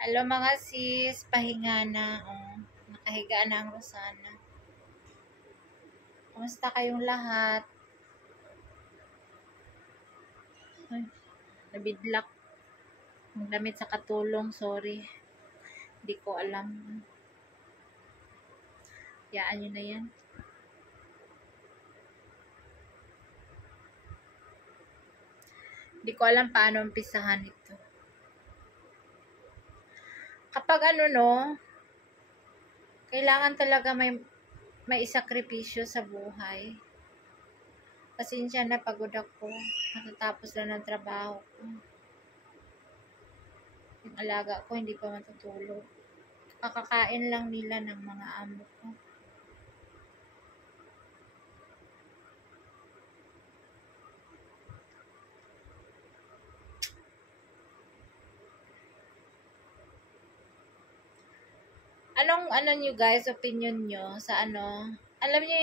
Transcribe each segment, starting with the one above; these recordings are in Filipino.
Hello mga sis, pahinga na. Oh, nakahiga na ang Rosana. Kumusta kayong lahat? Ay, nabidlak. Ang damit sa katulong, sorry. Hindi ko alam. Yaan nyo na yan. Hindi ko alam paano umpisahan ito. Kapag kailangan talaga may isakripisyo sa buhay. Pasensya na, pagod ako. Matatapos lang ng trabaho ko. Yung alaga ko, hindi pa matutulog. Kakakain lang nila ng mga amo ko. Anong nyo guys, opinion nyo sa alam nyo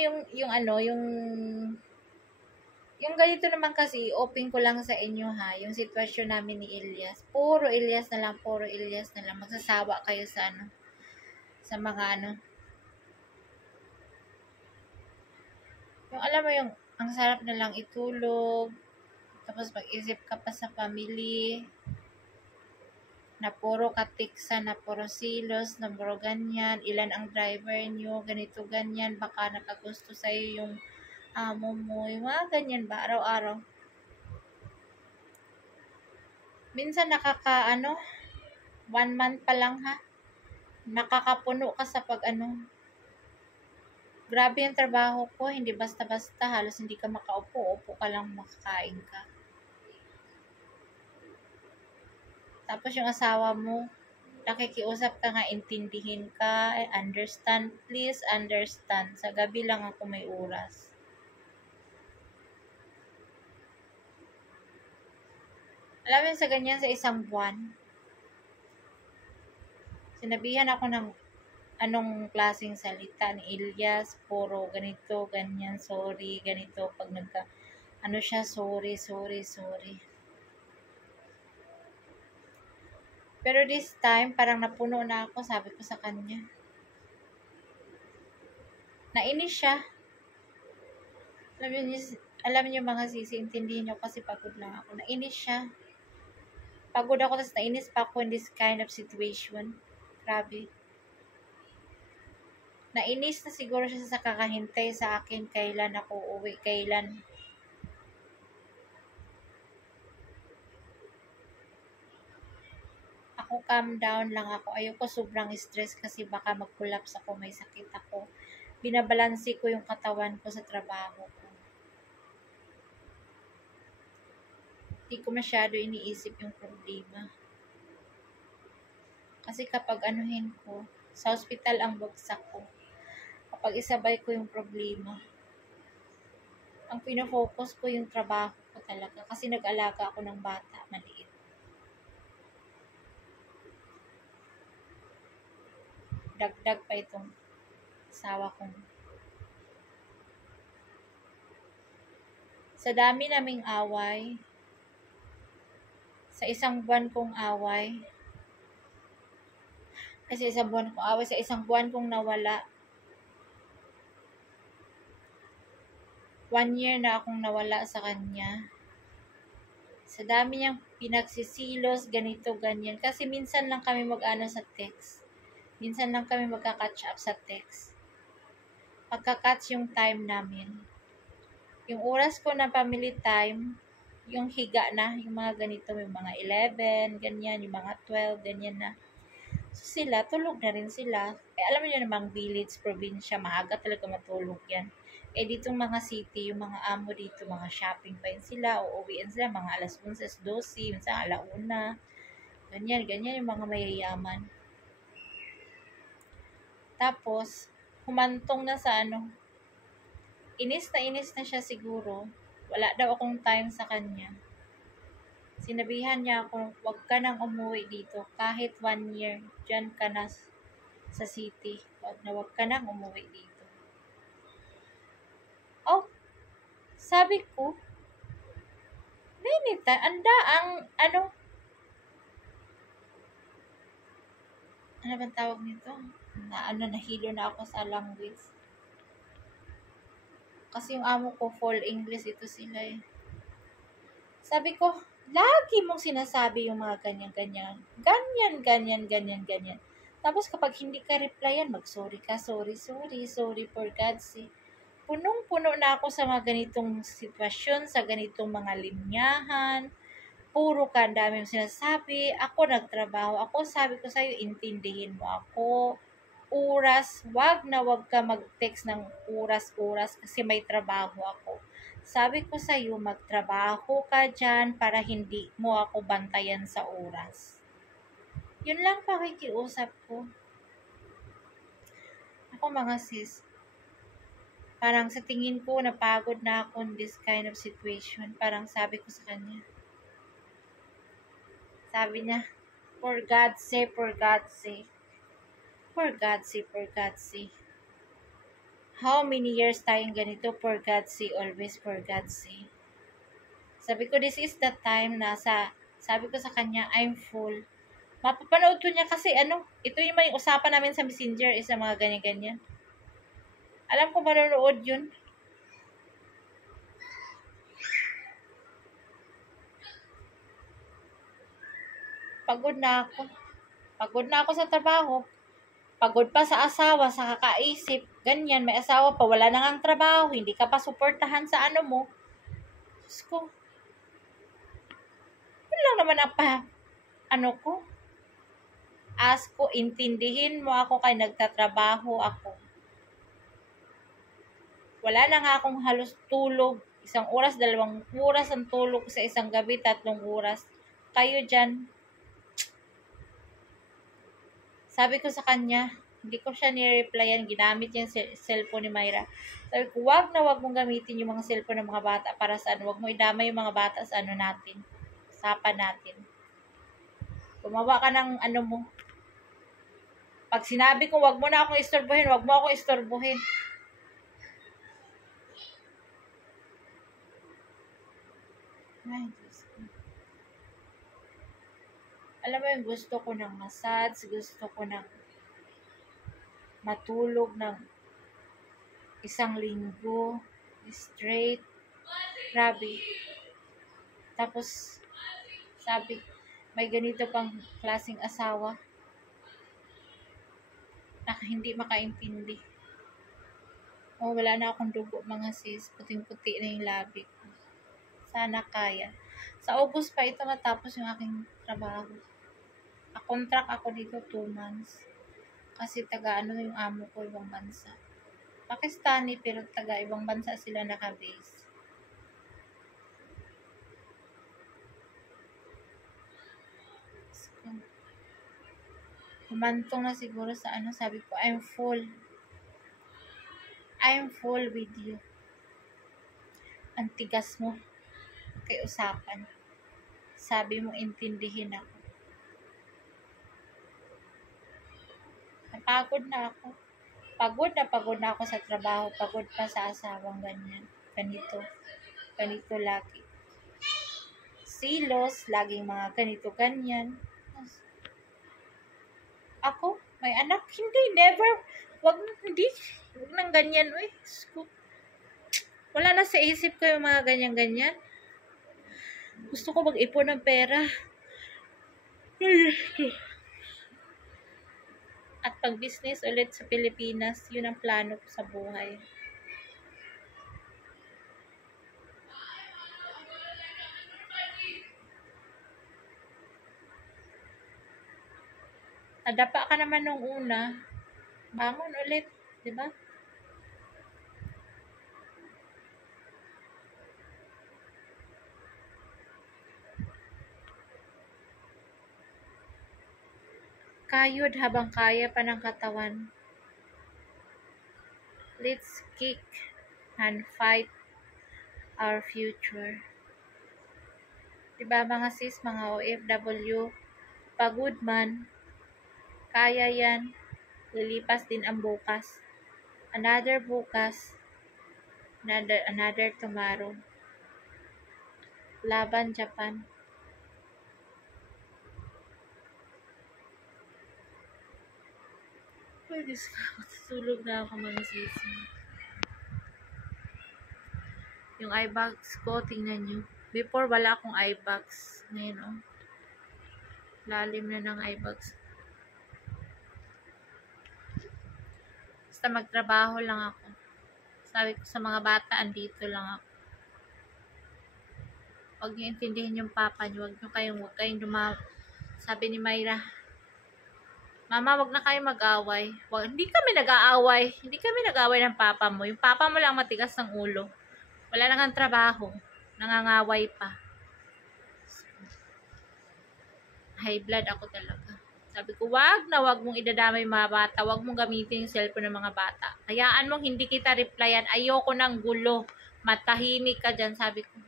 yung ganito naman kasi, open ko lang sa inyo ha, yung sitwasyon namin ni Elias. Puro Elias na lang, magsasawa kayo sa sa mga yung alam mo yung, ang sarap na lang itulog, tapos mag-isip ka pa sa family, na puro katiksa, na puro silos, na puro ganyan, ilan ang driver nyo, ganito, ganyan, baka nakagusto sa'yo yung amo mo, yung mga ganyan ba, araw-araw. Minsan 1 month pa lang ha, nakakapuno ka sa grabe yung trabaho ko, hindi basta-basta, halos hindi ka makaupo, upo ka lang, makakain ka. Tapos yung asawa mo, nakikiusap ka nga, intindihin ka, understand, please understand. Sa gabi lang ako may oras. Alam mo sa ganyan, sa isang buwan, sinabihan ako ng anong klaseng salita ni Elias, puro ganito, ganyan, sorry, ganito, pag siya, sorry. Pero this time, parang napuno na ako, sabi ko sa kanya. Nainis siya. Alam niyo mga sisi, intindihin niyo kasi pagod lang ako. Nainis siya. Pagod ako, tapos nainis pa ako in this kind of situation. Grabe. Nainis na siguro siya sa kakahintay sa akin, kailan ako uwi, kailan. Ako, calm down lang ako. Ayoko sobrang stress kasi baka mag-collapse ako, may sakit ako. Binabalansi ko yung katawan ko sa trabaho ko. Hindi ko masyado iniisip yung problema. Kasi kapag ko, sa hospital ang bagsak ko. Kapag isabay ko yung problema, ang pinofocus ko yung trabaho ko talaga. Kasi nag-alaga ako ng bata, maliit. Dagdag pa itong asawa kong. Sa dami naming away, sa isang buwan kong nawala, 1 year na akong nawala sa kanya. Sa dami niyang pinagsisilos, ganito, ganyan. Kasi minsan lang kami sa text. Minsan lang kami magka-catch up sa text. Pagka-catch yung time namin. Yung oras ko na family time, yung higa na, yung mga ganito, yung mga 11, ganyan, yung mga 12, ganyan na. So sila, tulog na rin sila. Alam niyo namang village, probinsya, maaga talaga matulog yan. Ditong mga city, yung mga amo dito, mga shopping pa yun sila, uuwiin sila, mga alas 11, 12, minsan alauna. Ganyan yung mga mayayaman. Tapos, humantong na sa inis na siya siguro. Wala daw akong time sa kanya. Sinabihan niya ako, wag ka nang umuwi dito. Kahit 1 year, dyan ka na sa city. Wag ka nang umuwi dito. Oh, sabi ko, Benita, ang ano bang tawag nito? Nahilo na ako sa language. Kasi yung amo ko, full English ito sila eh. Sabi ko, lagi mong sinasabi yung mga ganyan-ganyan. Ganyan, ganyan, ganyan, ganyan. Tapos kapag hindi ka replyan, mag-sorry ka, sorry for God's sake. Punong-puno na ako sa mga ganitong sitwasyon, sa ganitong mga linyahan. Puro ka, dami mong sinasabi. Ako nagtrabaho. Ako sabi ko sa'yo, intindihin mo ako. Wag na wag ka mag-text ng oras-oras kasi may trabaho ako. Sabi ko sa'yo, magtrabaho ka dyan para hindi mo ako bantayan sa oras. Yun lang pakikiusap ko. Ako mga sis, parang sa tingin ko, napagod na ako in this kind of situation. Parang sabi ko sa kanya, sabi niya, for God's sake, for God's sake. For God's sake, for God's sake. How many years tayong ganito? For God's sake, always for God's sake. Sabi ko, this is the time na sabi ko sa kanya, I'm full. Mapapanood ko niya kasi ito yung may usapan namin sa Messenger, isa mga ganyan-ganyan. Alam ko manonood yun. Pagod na ako. Pagod na ako sa trabaho. Pagod pa sa asawa, sa kakaisip. Ganyan, may asawa pa, wala na ngang trabaho, hindi ka pa suportahan sa mo. Diyos ko. Yun lang naman ang ko. Ask ko, intindihin mo ako kay nagtatrabaho ako. Wala na nga akong halos tulog. 1 oras, 2 oras ang tulog sa isang gabi, 3 oras. Kayo dyan. Sabi ko sa kanya, hindi ko siya ni-replyan, ginamit yung cellphone ni Myra. Sabi ko, wag na wag mong gamitin yung mga cellphone ng mga bata para sa wag mo idamay yung mga bata sa natin. Usapan natin. Gumawa ka ng mo. Pag sinabi ko, wag mo na akong istorbohin, wag mo akong istorbohin. Ay, Diyos ko. Alam mo yung gusto ko ng massage, gusto ko ng matulog ng 1 linggo, straight. Grabe. Tapos, sabi, may ganito pang klaseng asawa na hindi makaintindi. Wala na akong dugo mga sis. Puting-puti na yung labi ko. Sana kaya. Sa August pa ito matapos yung aking trabaho. Contract ako dito 2 months. Kasi taga yung amo ko, ibang bansa. Pakistani pero taga ibang bansa sila naka-base. Humantong na siguro sa sabi ko, I'm full with you. Ang tigas mo kay usapan. Sabi mo, intindihin ako. Napagod na ako. Pagod na ako sa trabaho. Pagod pa sa asawang ganyan. Ganito lagi. Silos, laging mga ganito, ganyan. Ako, may anak, hindi, never. Wag nang ganyan, uy. Wala na sa isip ko yung mga ganyan-ganyan. Gusto ko mag-ipon ng pera. At pag-business ulit sa Pilipinas, yun ang plano ko sa buhay. Nadapa ka naman nung una. Bangon ulit, di ba? Kayod habang kaya pa ng katawan. Let's kick and fight our future. Diba mga sis, mga OFW, pagod man, kaya yan, lilipas din ang bukas. Another bukas, another tomorrow. Laban Japan. Ay, Diyos ko. Matutulog na ako mga sisi. Yung eye bags ko, tingnan nyo. Before, wala akong eye bags. Ngayon, oh. Lalim na ng eye bags. Basta magtrabaho lang ako. Sabi ko sa mga bata, andito lang ako. Huwag niyo intindihin yung papa niyo. Huwag kayong Sabi ni Myra, Mama, wag na kayo mag-away. Hindi kami nag-aaway. Hindi kami nag-aaway ng papa mo. Yung papa mo lang matigas ng ulo. Wala nang trabaho. Nangangaway pa. High blood ako talaga. Sabi ko, wag mong idadamay yung mga bata. Wag mong gamitin yung cellphone ng mga bata. Hayaan mong hindi kita replyan. Ayoko ng gulo. Matahimik ka dyan, sabi ko.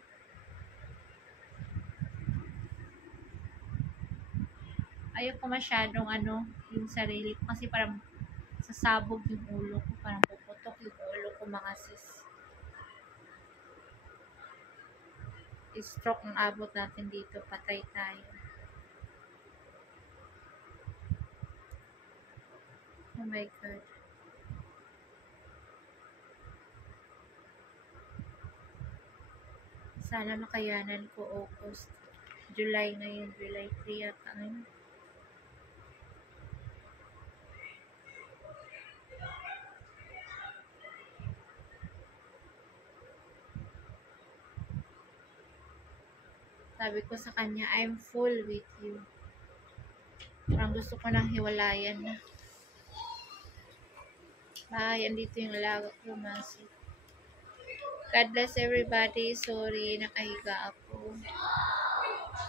Ayoko masyadong yung sarili ko. Kasi parang sasabog yung ulo ko. Parang puputok yung ulo ko, mga sis. Stroke ang abot natin dito. Patay tayo. Oh my God. Sana makayanan ko August. July ngayon. July 3 yata ngayon. Sabi ko sa kanya, I'm full with you. Parang gusto ko nang hiwalayan na. Bye, andito yung alaga ko, Masi. God bless everybody. Sorry, nakahiga ako.